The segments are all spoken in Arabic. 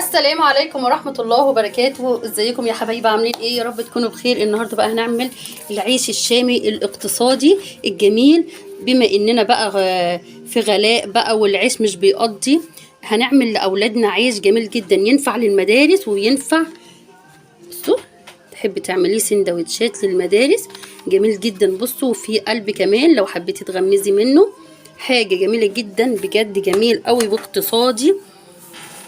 السلام عليكم ورحمة الله وبركاته. ازيكم يا حبايبي؟ عاملين ايه؟ يا رب تكونوا بخير. النهارده بقى هنعمل العيش الشامي الاقتصادي الجميل. بما اننا بقى في غلاء بقى والعيش مش بيقضي، هنعمل لاولادنا عيش جميل جدا ينفع للمدارس وينفع. بصوا، تحب تعمليه سندوتشات للمدارس، جميل جدا. بصوا، وفي قلب كمان لو حبيتي تغمزي منه، حاجة جميلة جدا بجد، جميل قوي واقتصادي،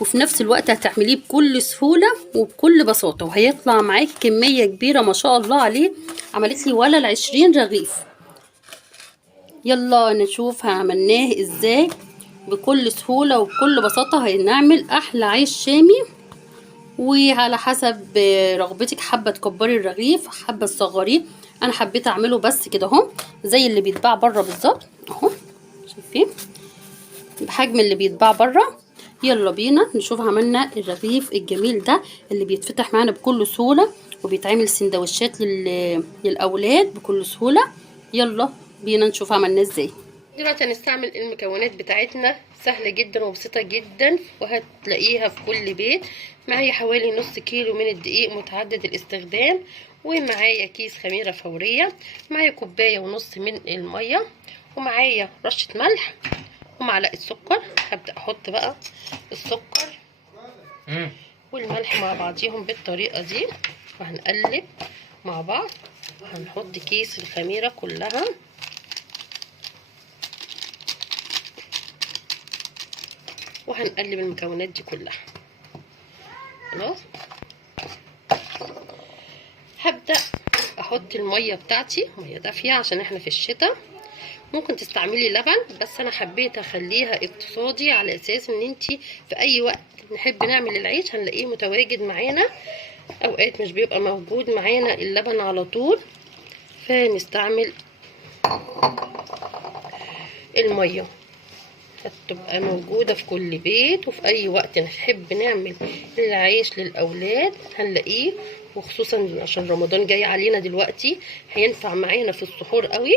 وفي نفس الوقت هتعمليه بكل سهولة وبكل بساطة، وهيطلع معاكي كمية كبيرة ما شاء الله عليه. عملت لي ولا 20 رغيف. يلا نشوف عملناه ازاي بكل سهولة وبكل بساطة. هنعمل احلى عيش شامي، وعلى حسب رغبتك، حابة تكبري الرغيف حابة تصغريه. انا حبيت اعمله بس كده اهو، زي اللي بيتباع بره بالظبط اهو، شايفين بحجم اللي بيتباع بره. يلا بينا نشوف عملنا الرغيف الجميل ده اللي بيتفتح معانا بكل سهولة، وبيتعمل سندوتشات للأولاد بكل سهولة. يلا بينا نشوف عملناه ازاي. دلوقتي هنستعمل المكونات بتاعتنا، سهلة جدا وبسيطة جدا، وهتلاقيها في كل بيت. معايا حوالي نص كيلو من الدقيق متعدد الاستخدام، ومعايا كيس خميرة فورية، معايا كوباية ونص من المية، ومعايا رشة ملح ومعلقه سكر. هبدا احط بقى السكر والملح مع بعضيهم بالطريقه دي، وهنقلب مع بعض. وهنحط كيس الخميره كلها، وهنقلب المكونات دي كلها. خلاص، هبدا احط الميه بتاعتي، ميه دافيه عشان احنا في الشتاء. ممكن تستعملي لبن، بس انا حبيت اخليها اقتصادي على اساس ان انتي في اي وقت نحب نعمل العيش هنلاقيه متواجد معانا. اوقات مش بيبقى موجود معانا اللبن على طول، فنستعمل الميه، هتبقى موجودة في كل بيت، وفي اي وقت نحب نعمل العيش للاولاد هنلاقيه. وخصوصا عشان رمضان جاي علينا دلوقتي، هينفع معانا في السحور قوي،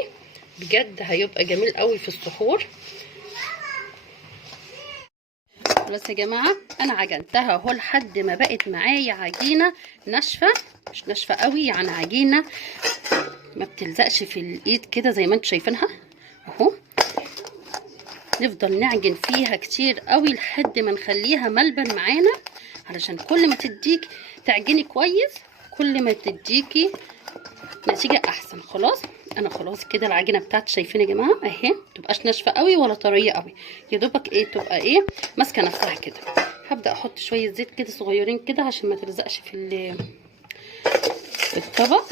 بجد هيبقى جميل قوي في السحور. خلاص يا جماعه، انا عجنتها اهو لحد ما بقت معايا عجينه ناشفه، مش ناشفه قوي، يعني عجينه ما بتلزقش في الايد كده زي ما انتم شايفينها اهو. نفضل نعجن فيها كتير قوي لحد ما نخليها ملبن معانا، علشان كل ما تديك تعجني كويس كل ما تديكي نتيجه احسن. خلاص، انا خلاص كده العجينه بتاعتي شايفين يا جماعه اهي، متبقاش ناشفه قوي ولا طريه قوي، يا دوبك ايه تبقى ايه ماسكه نفسها كده. هبدا احط شويه زيت كده صغيرين كده عشان ما تلزقش في الطبق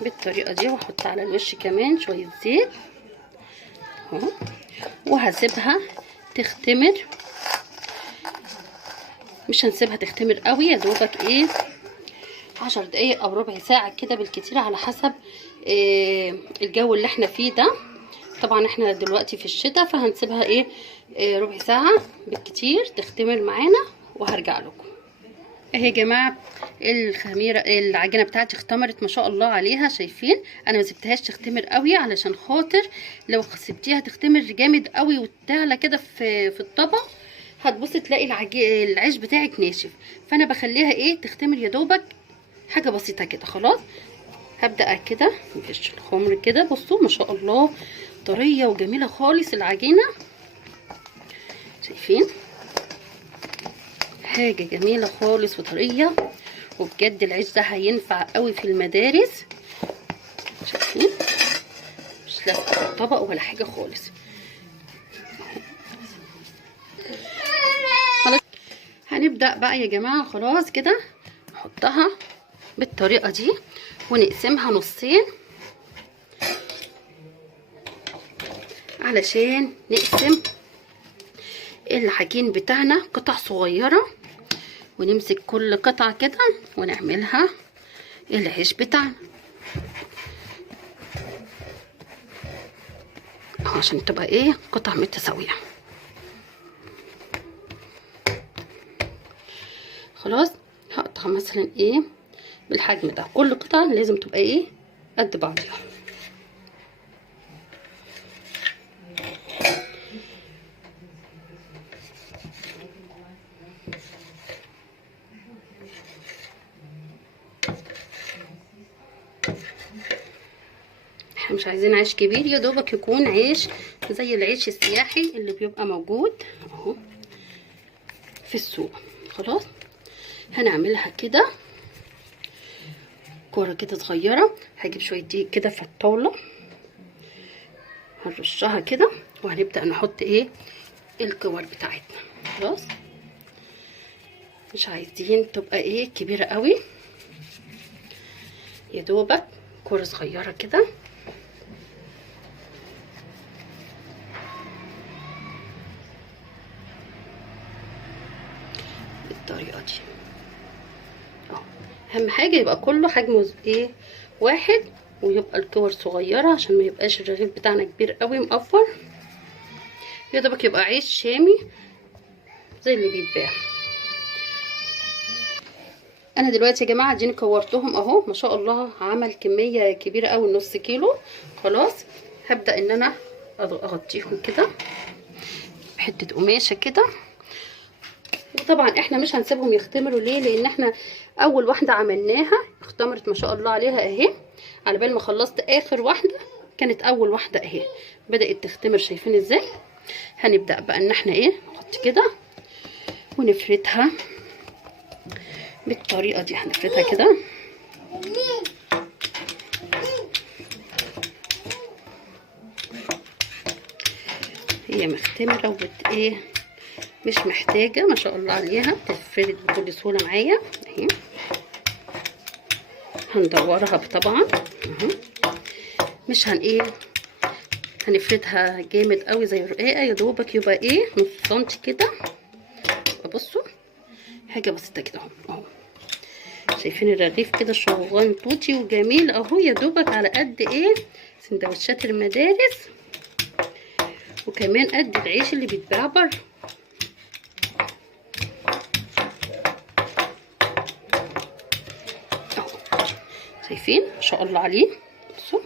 بالطريقه دي، واحط على الوش كمان شويه زيت اهو، وهسيبها تختمر. مش هنسيبها تختمر قوي، يا دوبك ايه 10 دقايق او ربع ساعه كده بالكتير، على حسب الجو اللي احنا فيه ده. طبعا احنا دلوقتي في الشتاء، فهنسيبها ايه ربع ساعه بالكتير تختمر معانا، وهرجع لكم. اهي يا جماعه الخميره العجينه بتاعتي اختمرت ما شاء الله عليها، شايفين انا ما سبتهاش تختمر قوي، علشان خاطر لو سبتيها تختمر جامد قوي وتعلى كده في الطبق هتبصي تلاقي العيش بتاعك ناشف. فانا بخليها ايه تختمر يا دوبك حاجه بسيطه كده. خلاص، هبدا كده نفش الخمر كده. بصوا ما شاء الله طريه وجميله خالص العجينه، شايفين حاجه جميله خالص وطريه، وبجد العيش ده هينفع قوي في المدارس. شايفين مش لازقه في الطبق ولا حاجه خالص. خلاص، هنبدا بقى يا جماعه. خلاص كده نحطها بالطريقه دي ونقسمها نصين، علشان نقسم العجين بتاعنا قطع صغيره، ونمسك كل قطعه كده ونعملها العيش بتاعنا عشان تبقى ايه قطع متساويه. خلاص، هقطع مثلا ايه بالحجم ده، كل قطعه لازم تبقى ايه قد بعضها. مش عايزين عيش كبير، يا دوبك يكون عيش زي العيش السياحي اللي بيبقى موجود اهو في السوق. خلاص هنعملها كده كوره كده صغيره. هجيب شويه دقيق كده في الطاوله، هنرشها كده وهنبدا نحط ايه الكور بتاعتنا. خلاص مش عايزين تبقى ايه كبيره قوي، يا دوبك كوره صغيره كده. بالطريقه دي اهو. اهم حاجه يبقى كله حجمه ايه واحد، ويبقى الكور صغيره عشان ما يبقاش الرغيف بتاعنا كبير قوي مقفر. يا دوبك يبقى عيش شامي زي اللي بيتباع. انا دلوقتي يا جماعه اديني كورتهم اهو، ما شاء الله عمل كميه كبيره قوي، نص كيلو. خلاص هبدا ان انا اغطيهم كده بحته قماشه كده. وطبعا احنا مش هنسيبهم يختمروا، ليه؟ لان احنا اول واحده عملناها اختمرت ما شاء الله عليها اهي. على بال ما خلصت اخر واحده كانت اول واحده اهي بدات تختمر. شايفين ازاي؟ هنبدا بقى ان احنا ايه نحط كده ونفردها بالطريقه دي. هنفردها كده هي مختمره ايه مش محتاجه ما شاء الله عليها، بتتفرد بكل سهوله معايا اهي. هندورها طبعا اهو، مش هنفردها جامد قوي زي الرقاقه، يا دوبك يبقى ايه نص سنتي كده. بصوا حاجه بسيطه كده اهو. شايفين الرغيف كده شغال توتي وجميل اهو، يا دوبك على قد ايه سندوتشات المدارس، وكمان قد العيش اللي بيتباع بره. شايفين ما شاء الله عليه؟ بصوا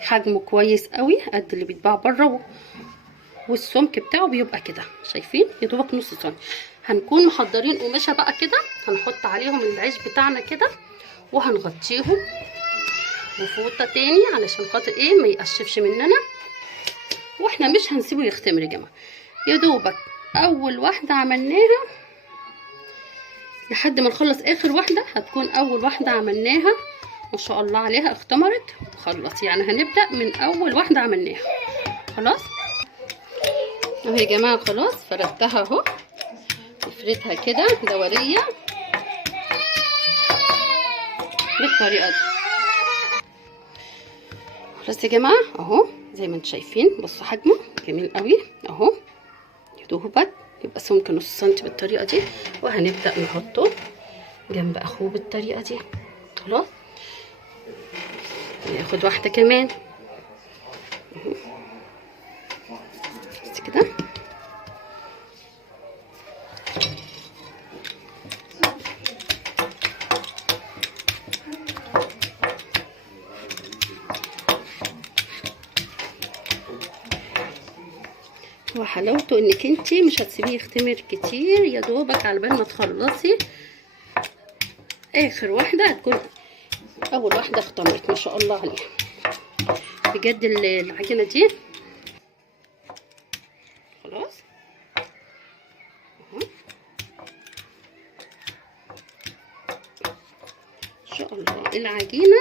حجمه كويس قوي قد اللي بيتباع بره، والسمك بتاعه بيبقى كده. شايفين يا دوبك نص سم. هنكون محضرين قماشه بقى كده، هنحط عليهم العيش بتاعنا كده وهنغطيهم بفوطه تاني علشان خاطر ايه ما يقشفش مننا. واحنا مش هنسيبه يختمر يا جماعه، يا دوبك اول واحده عملناها لحد ما نخلص اخر واحده هتكون اول واحده عملناها ما شاء الله عليها اختمرت وخلص. يعني هنبدا من اول واحده عملناها. خلاص اهو يا جماعه، خلاص فردتها اهو. نفردها كده دوريه بالطريقه دي. خلاص يا جماعه اهو زي ما انتم شايفين. بصوا حجمه جميل قوي اهو، يا دوبك يبقى سمك نص سنتي بالطريقه دي. وهنبدا نحطه جنب اخوه بالطريقه دي. خلاص ناخد واحده كمان بس كده. وحلاوته انك انتي مش هتسيبيه يختمر كتير، يا دوبك على بال ما تخلصي اخر واحده هتكون اول واحده اختمرت ما شاء الله عليها. بجد العجينه دي خلاص اهو ان شاء الله. العجينه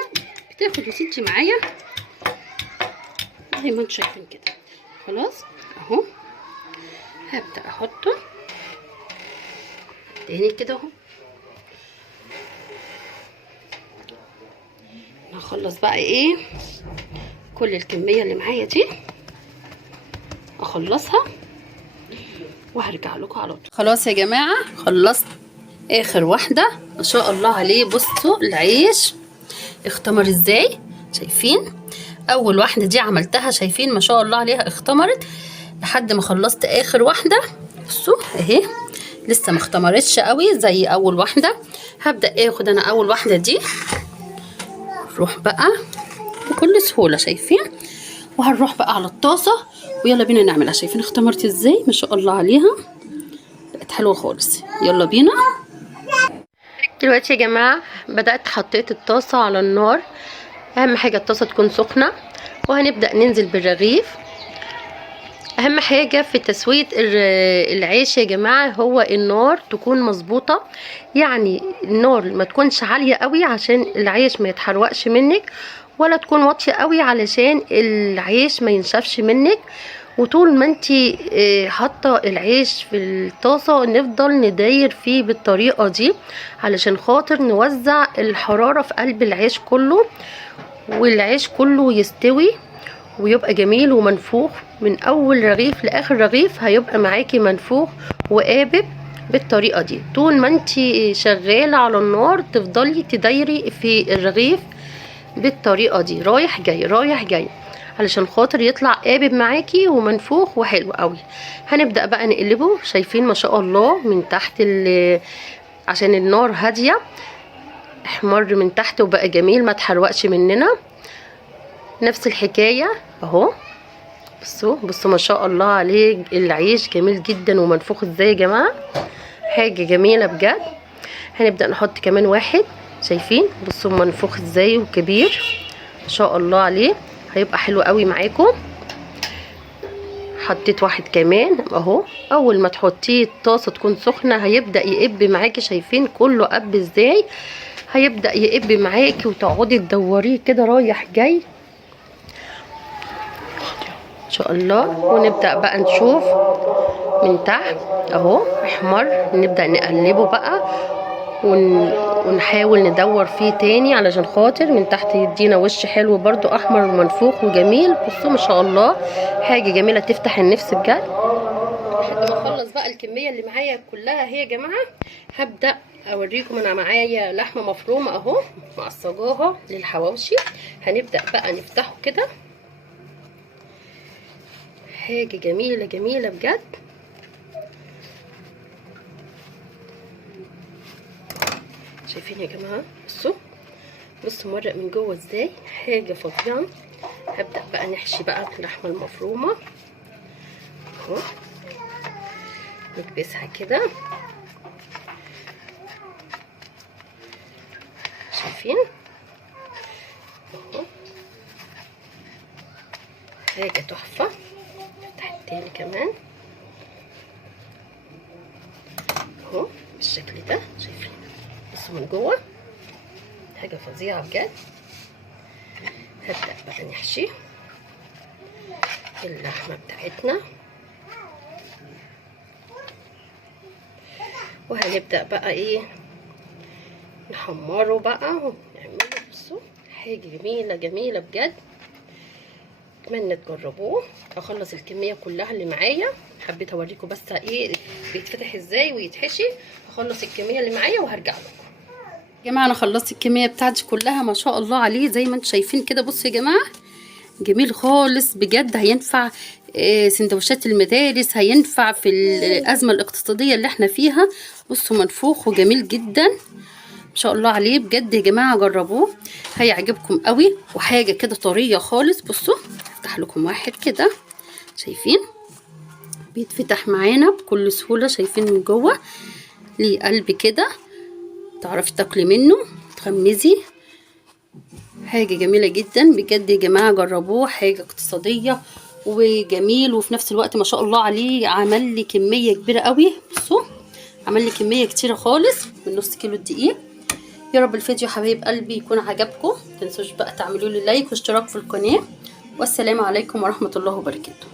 بتاخد وتدي معايا زي ما انتم شايفين كده. خلاص اهو هبدا احطه تاني كده اهو. هخلص بقى ايه كل الكميه اللي معايا دي، اخلصها وهرجع لكم على طول. خلاص يا جماعه خلصت اخر واحده ما شاء الله عليه. بصوا العيش اختمر ازاي، شايفين؟ اول واحده دي عملتها شايفين ما شاء الله عليها اختمرت لحد ما خلصت اخر واحده. بصوا اهي لسه ما اختمرتش قوي زي اول واحده. هبدا اخد انا اول واحده دي نروح بقى بكل سهوله شايفين، وهنروح بقى على الطاسه ويلا بينا نعملها. شايفين اختمرت ازاي ما شاء الله عليها، بقت حلوه خالص. يلا بينا. دلوقتي يا جماعه بدات حطيت الطاسه على النار اهم حاجه الطاسه تكون سخنه، وهنبدا ننزل بالرغيف. اهم حاجه في تسويه العيش يا جماعه هو النار تكون مظبوطه، يعني النار ما تكونش عاليه قوي عشان العيش ما يتحرقش منك، ولا تكون واطيه قوي علشان العيش ما ينشفش منك. وطول ما انتي حاطه العيش في الطاسه نفضل نداير فيه بالطريقه دي علشان خاطر نوزع الحراره في قلب العيش كله، والعيش كله يستوي ويبقى جميل ومنفوخ من اول رغيف لاخر رغيف، هيبقى معاكي منفوخ وقابب بالطريقه دي. طول ما انتي شغاله على النار تفضلي تدايري في الرغيف بالطريقه دي رايح جاي رايح جاي علشان خاطر يطلع قابب معاكي ومنفوخ وحلو قوي. هنبدا بقى نقلبه، شايفين ما شاء الله من تحت عشان النار هاديه احمر من تحت وبقى جميل ما تحرقش مننا. نفس الحكايه اهو، بصوا ما شاء الله عليه العيش جميل جدا ومنفوخ ازاي يا جماعه، حاجه جميله بجد. هنبدا نحط كمان واحد، شايفين بصوا منفوخ ازاي وكبير ما شاء الله عليه، هيبقى حلو قوي معاكم. حطيت واحد كمان اهو، اول ما تحطيه الطاسه تكون سخنه هيبدا يقب معاكي، شايفين كله قب ازاي، هيبدا يقب معاكي وتقعدي تدوريه كده رايح جاي ان شاء الله. ونبدا بقى نشوف من تحت اهو احمر، نبدا نقلبه بقى ونحاول ندور فيه تاني علشان خاطر من تحت يدينا وش حلو برضو احمر ومنفوخ وجميل. بصوا ما شاء الله حاجه جميله تفتح النفس بجد. لحد ما اخلص بقى الكميه اللي معايا كلها اهي يا جماعه، هبدا اوريكم انا معايا لحمه مفرومه اهو مقصجاها للحواوشي. هنبدا بقى نفتحه كده، حاجه جميله جميله بجد. شايفين يا جماعه، بصوا مرق من جوه ازاي، حاجه فظيعه. هبدا بقى نحشي بقى اللحمه المفرومه اهو، نكبسها كده شايفين اهو، حاجه تحفه. نفتح التاني كمان اهو بالشكل ده، شايفين بصوا من جوه حاجه فظيعه بجد. هبدا بقى نحشي اللحمه بتاعتنا، وهنبدا بقى ايه نحمره بقى ونعمله. بصوا حاجه جميله جميله بجد، اتمنى تجربوه. اخلص الكميه كلها اللي معايا، حبيت اوريكم بس ايه بيتفتح ازاي ويتحشي. اخلص الكميه اللي معايا وهرجع لكم. يا جماعه انا خلصت الكميه بتاعتي كلها ما شاء الله عليه زي ما انتم شايفين كده. بصوا يا جماعه جميل خالص بجد، هينفع سندوتشات المدارس، هينفع في الازمه الاقتصاديه اللي احنا فيها. بصوا منفوخ وجميل جدا ما شاء الله عليه بجد يا جماعه، جربوه هيعجبكم قوي. وحاجه كده طريه خالص. بصوا هفتح لكم واحد كده، شايفين بيتفتح معانا بكل سهوله، شايفين من جوه ليه قلب كده تعرفي تاكلي منه تغمزي. حاجه جميله جدا بجد يا جماعه، جربوه حاجه اقتصاديه وجميل وفي نفس الوقت ما شاء الله عليه. عمل لي كميه كبيره قوي، بصوا عمل لي كميه كتيره خالص من نص كيلو الدقيق. يا رب الفيديو حبايب قلبي يكون عجبكم، متنسوش بقى تعملوا لي لايك واشتراك في القناه، والسلام عليكم ورحمه الله وبركاته.